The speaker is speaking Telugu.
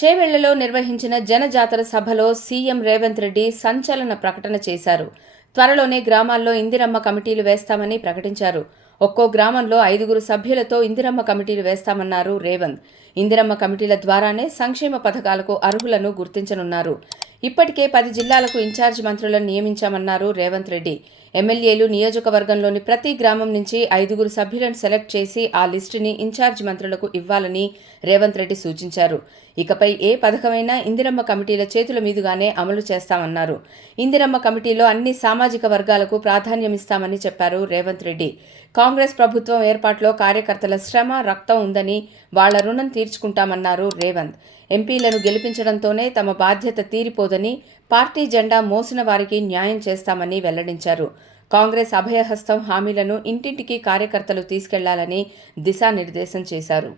చేవెళ్లలో నిర్వహించిన జనజాతర సభలో సీఎం రేవంత్ రెడ్డి సంచలన ప్రకటన చేశారు. త్వరలోనే గ్రామాల్లో ఇందిరమ్మ కమిటీలు వేస్తామని ప్రకటించారు. ఒక్కో గ్రామంలో 5 సభ్యులతో ఇందిరమ్మ కమిటీలు వేస్తామన్నారు రేవంత్. ఇందిరమ్మ కమిటీల ద్వారానే సంక్షేమ పథకాలకు అర్హులను గుర్తించనున్నారు. ఇప్పటికే 10 జిల్లాలకు ఇన్ఛార్జ్ మంత్రులను నియమించామన్నారు రేవంత్ రెడ్డి. ఎమ్మెల్యేలు నియోజకవర్గంలోని ప్రతి గ్రామం నుంచి 5 సభ్యులను సెలెక్ట్ చేసి ఆ లిస్టుని ఇన్ఛార్జ్ మంత్రులకు ఇవ్వాలని రేవంత్ రెడ్డి సూచించారు. ఇకపై ఏ పథకమైనా ఇందిరమ్మ కమిటీల చేతుల మీదుగానే అమలు చేస్తామన్నారు. ఇందిరమ్మ కమిటీలో అన్ని సామాజిక వర్గాలకు ప్రాధాన్యమిస్తామని చెప్పారు రేవంత్ రెడ్డి. కాంగ్రెస్ ప్రభుత్వం ఏర్పాటులో కార్యకర్తల శ్రమ, రక్తం ఉందని వాళ్ల రుణం తీర్చుకుంటామన్నారు రేవంత్. ఎంపీలను గెలిపించడంతోనే తమ బాధ్యత తీరిపోదని, పార్టీ జెండా మోసిన వారికి న్యాయం చేస్తామని వెల్లడించారు. కాంగ్రెస్ అభయహస్తం హామీలను ఇంటింటికి కార్యకర్తలు తీసుకెళ్లాలని దిశానిర్దేశం చేశారు.